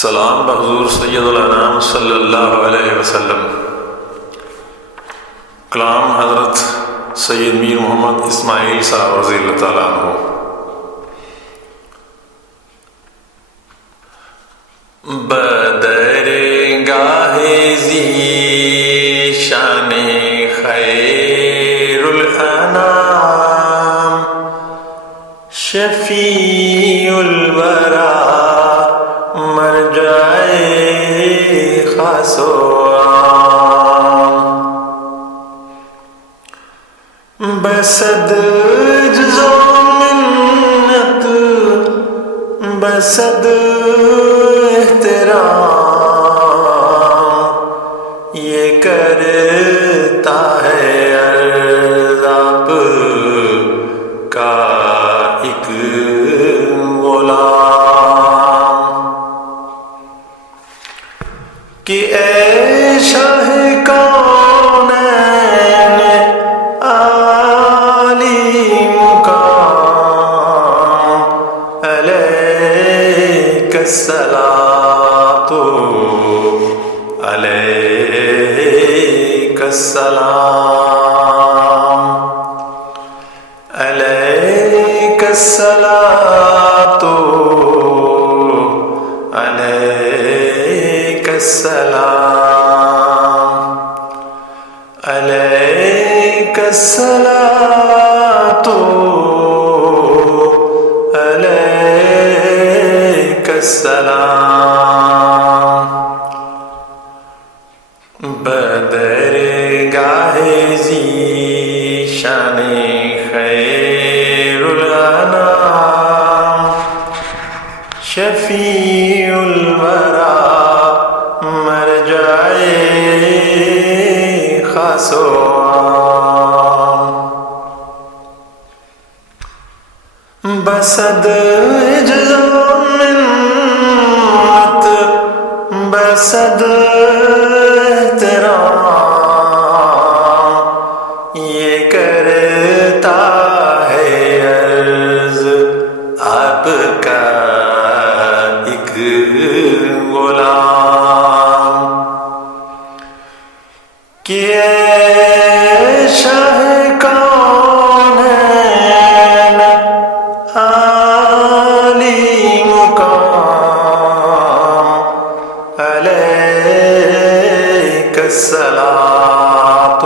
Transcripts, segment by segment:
سلام بحضور سید الانام صلی اللہ علیہ وسلم۔ کلام حضرت سید میر محمد اسماعیل صاحب رضی اللہ تعالیٰ عنہ۔ بدر گاہ ذی شان خیر الانام، شفیع الورا مرجائے خاص و عام، بصد جز و منت بصد احترام، یہ کرتا ہے عرض آپ کا ایک غلام، کہ اے شاہ کونین عالی مقام، علیک الصلاۃ علیک السلام، علیک الصلاۃ علیک السلام، علیک الصلاۃ علیک السلام۔ بدر گاہ ذی شان خیر الانام، شفیع الورا مرجائے خاص و عام، بصد جز و منت بصد احترام، یہ کرتا ہے عرض آپ کا ایک غلام، کہ اے شاہ کونین عالی مقام، علیک الصلاۃ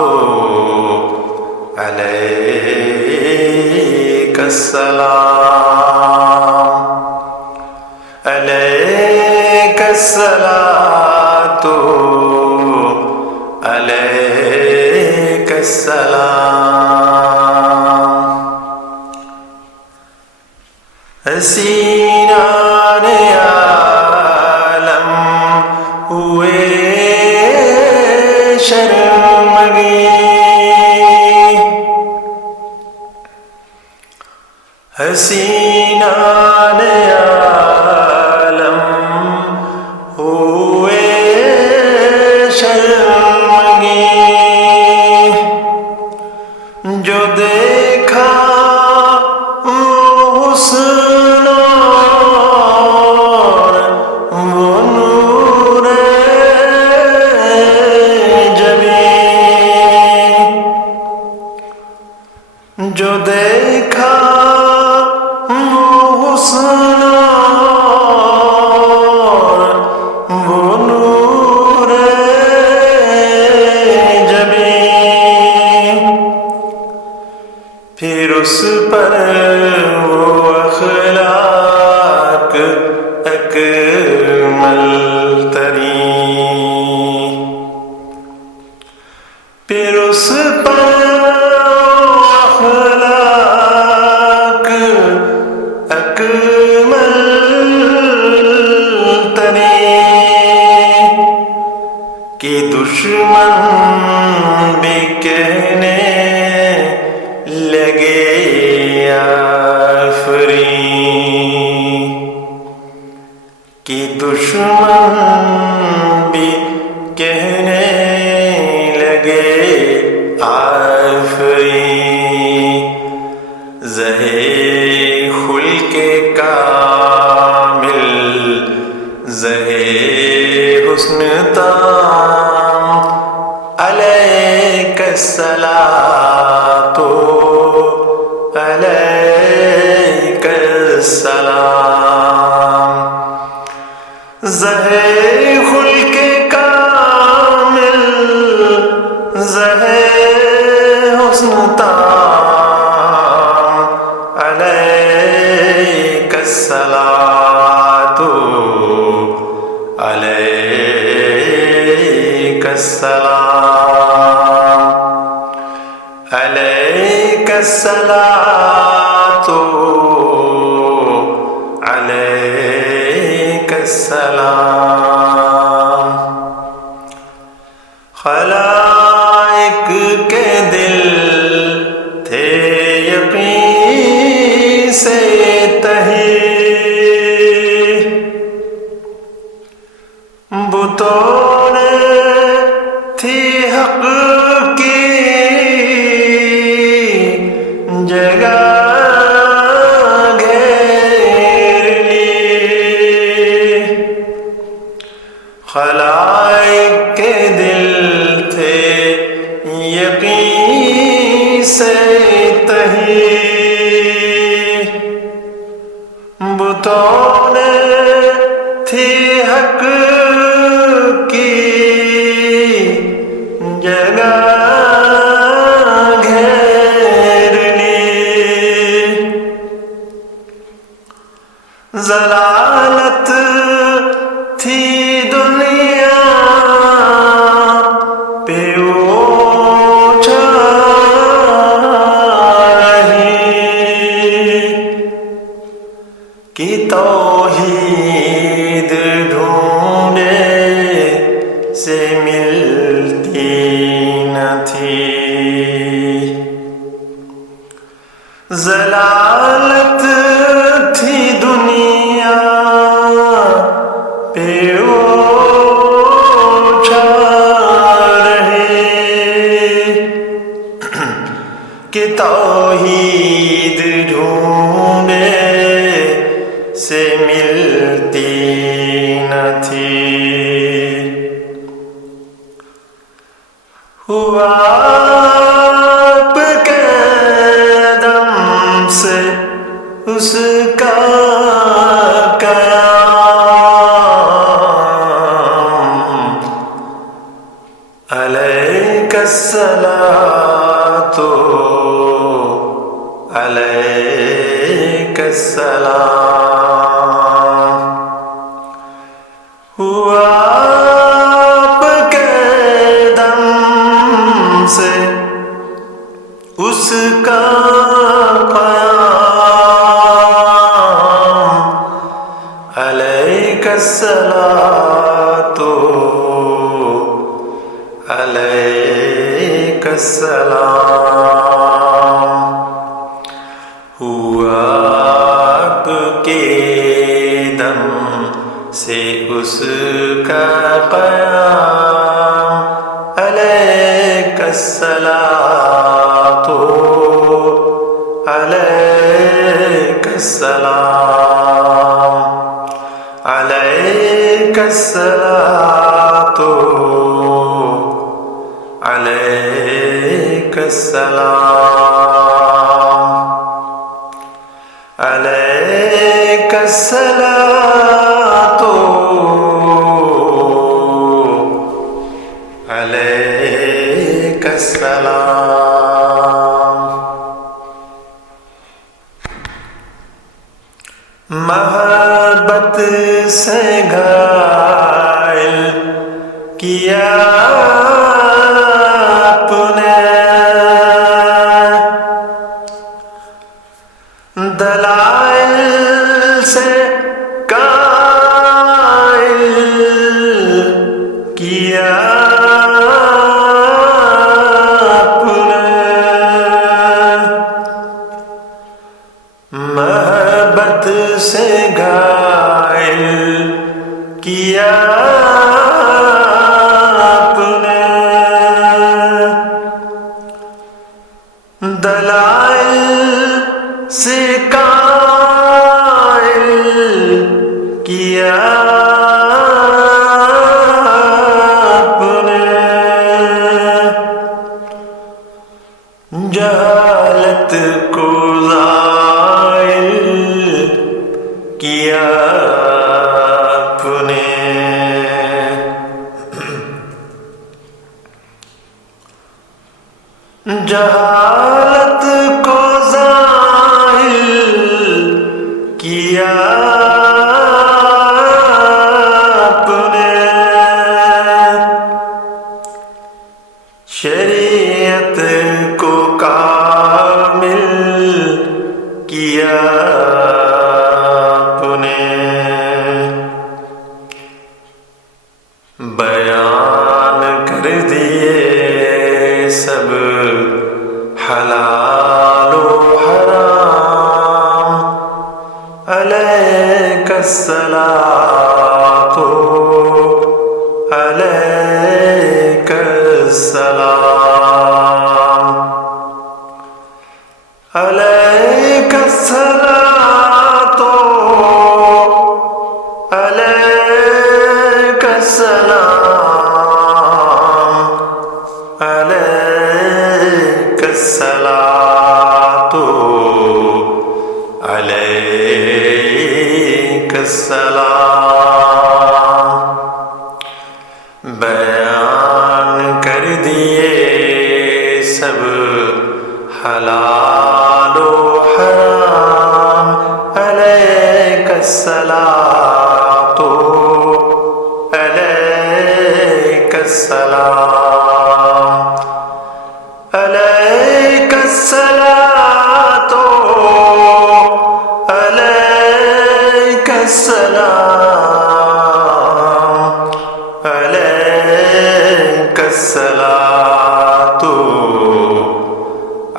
علیک السلام، علیک الصلاۃ علیک السلام۔ حسینان عالم ہوئے شرمگی، حسینان عالم ہوئے شرمگی، جو دیکھا وہ حسن اور وہ نور جبیں، جو دیکھا وہ حسن اور وہ نور جبیں، پھر اس پر وہ اخلاق اکمل ترین، پھر اس پر اخلاق اکمل ترین، کہ دشمن بھی کہنے لگے آفرین، کہ دشمن بھی کہنے لگے آفرین، زہے خلق کامل زہے حسن تام علیک الصلاۃ علیک السلام زہر خلق کامل زہر حسن تام علیک الصلاۃ علیک السلام علیک الصلاۃ علیک السلام خلائق کے دل تھے یقین سے تہی بتوں نے تھی حق کی جگہ گھیر لی خلائق کے دل تھے یقین سے تہی بتوں نے تھی حق کی جگہ گھیر لی ضلالت تھی دنیا پہ اوچھا رہی کہ توحید ڈھونڈے سے ملتی نہ تھی ضلالت تھی دنیا پہ اوچھا رہے کہ توحید ڈھونڈے سے ملتی نہ تھی ہوا آپ کے دم سے اس کا قیام علیک الصلاۃ علیک السلام ہوا آپ کے دم سے اس کا قیام علیک الصلاۃ علیک السلام ہوا آپ کے دم سے اس کا قیام علیک الصلاۃ علیک السلام علیک الصلاۃ علیک السلام علیک الصلاۃ علیک السلام محبت سے گھائل کیا آپ نے دلائل سے قائل کیا آپ نے محبت سے گھائل کیا آپ نے دلائل سے قائل کیا جہالت کو زائل کیا آپ نے، شریعت کو کامل کیا آپ نے، بیان کر دیے سب حلال و حرام، علیک الصلاۃ علیک السلام، علیک الصلاۃ علیک السلام، علیک الصلاۃ علیک السلام، بیان کر دیے سب حلال و حرام، علیک الصلاۃ علیک السلام، علیک الصلاۃ علیک السلام، علیک الصلاۃ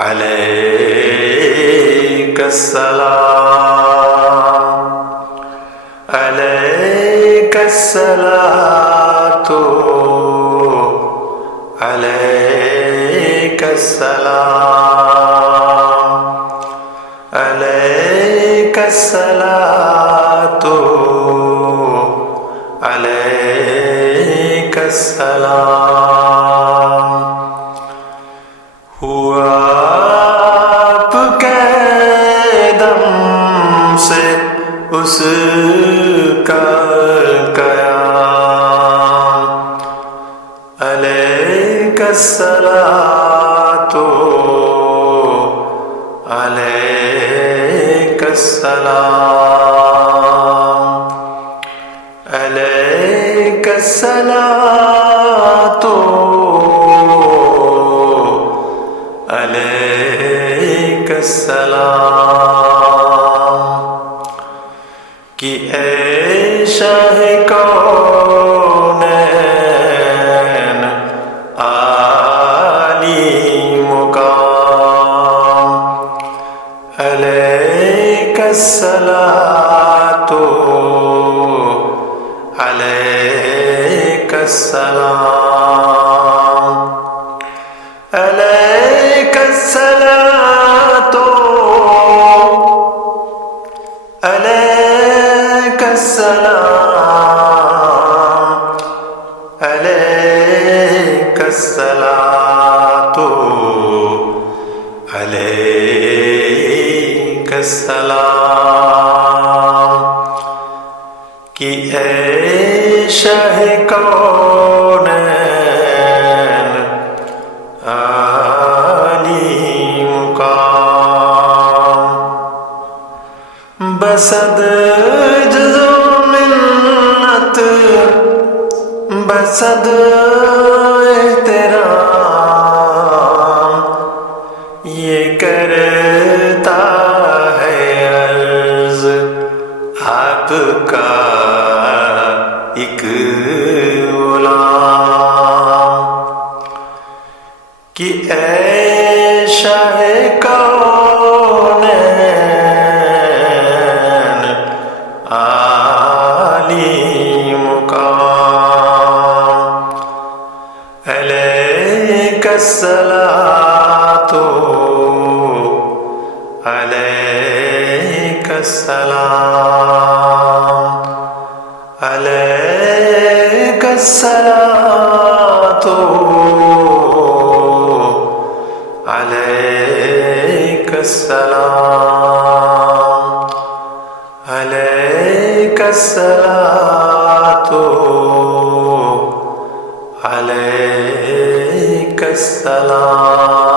علیک السلام، علیک الصلاۃ علیک السلام، علیک الصلاۃ علیک السلام، ہوا آپ کے دم سے اس کا قیام، علیک الصلاۃ علیک السلام، علیک الصلاۃ علیک السلام، کہ اے شاہ کونین عالی مقام، علیک الصلاۃ علیک السلام، علیک الصلاۃ علیک السلام، علیک الصلاۃ علیک السلام، کہ اے شاہ کونین عالی مقام، بصد جز و منت بصد احترام، یہ کرتا ہے عرض آپ کا ایک غلام، کہ اے شاہ کونین عالی مقام، علیک الصلاۃ علیک السلام، علیک الصلاۃ علیک السلام، علیک الصلاۃ علیک السلام،